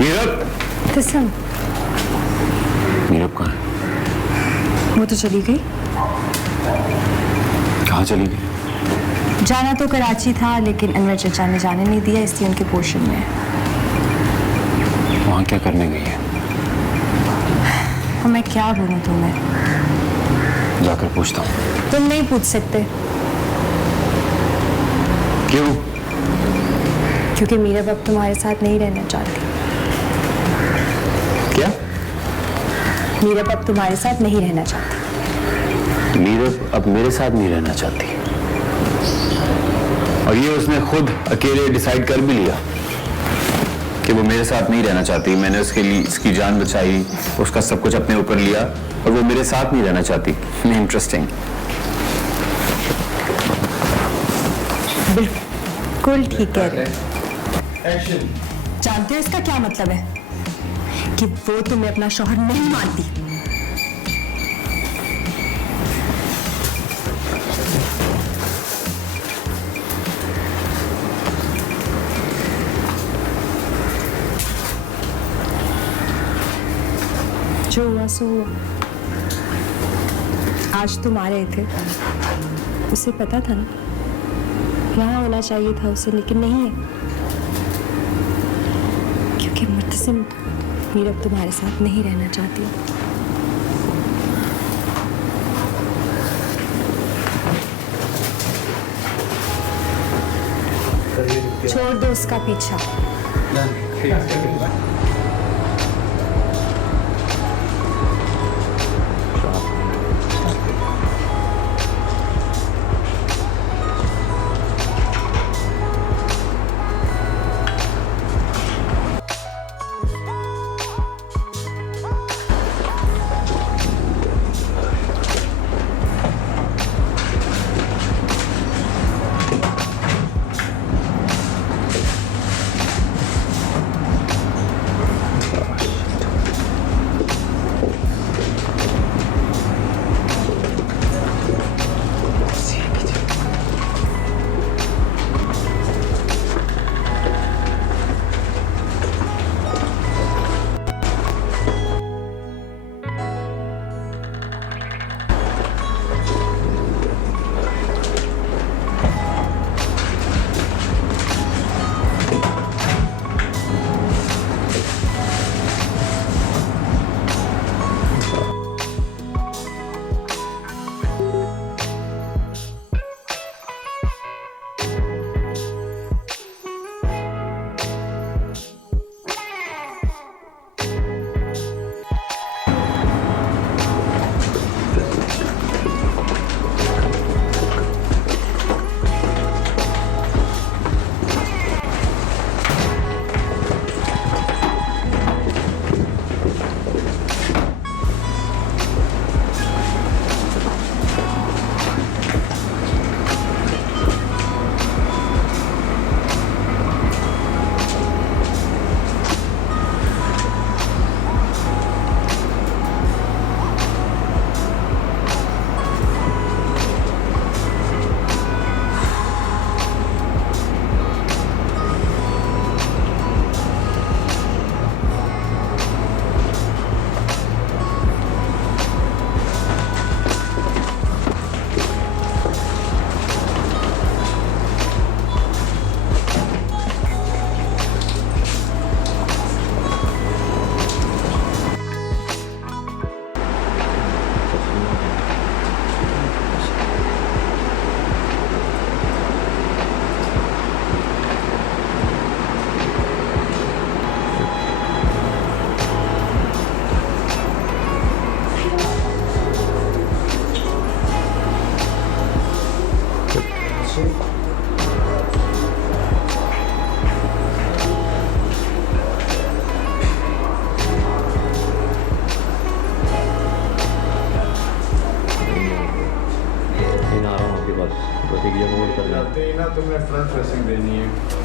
मीरब, तिसम, मीरब कहाँ है? वो तो चली गई। कहाँ चली गई? जाना तो कराची था, लेकिन अनवर चचा ने जाने नहीं दिया, इसलिए उनके पोर्शन में है। वहाँ क्या करने गई है? और मैं क्या बोलूं तुम्हें? जाकर पूछता हूँ। तुम नहीं पूछ सकते। क्यों? क्योंकि मीरब अब तुम्हारे साथ नहीं रहना चाहती। क्या? मीरब अब तुम्हारे साथ नहीं रहना चाहती। मीरब अब मेरे साथ नहीं रहना चाहती, और ये उसने खुद अकेले डिसाइड कर भी लिया कि वो मेरे साथ नहीं रहना चाहती। मैंने उसके लिए इसकी जान बचाई, उसका सब कुछ अपने ऊपर लिया, और वो मेरे साथ नहीं रहना चाहती। इंटरेस्टिंग। बिल्कुल ठीक कह रहे हो। जानते हो इसका क्या मतलब है? कि वो तुम्हें अपना शौहर नहीं मानती। जो हुआ सो हुआ। आज तुम आ रहे थे, उसे पता था ना यहाँ होना चाहिए था उसे, लेकिन नहीं है, क्योंकि मुतसिम मीरब तुम्हारे साथ नहीं रहना चाहती। छोड़ दो उसका पीछा। तुम्हें फ्रंट फेसिंग देनी है।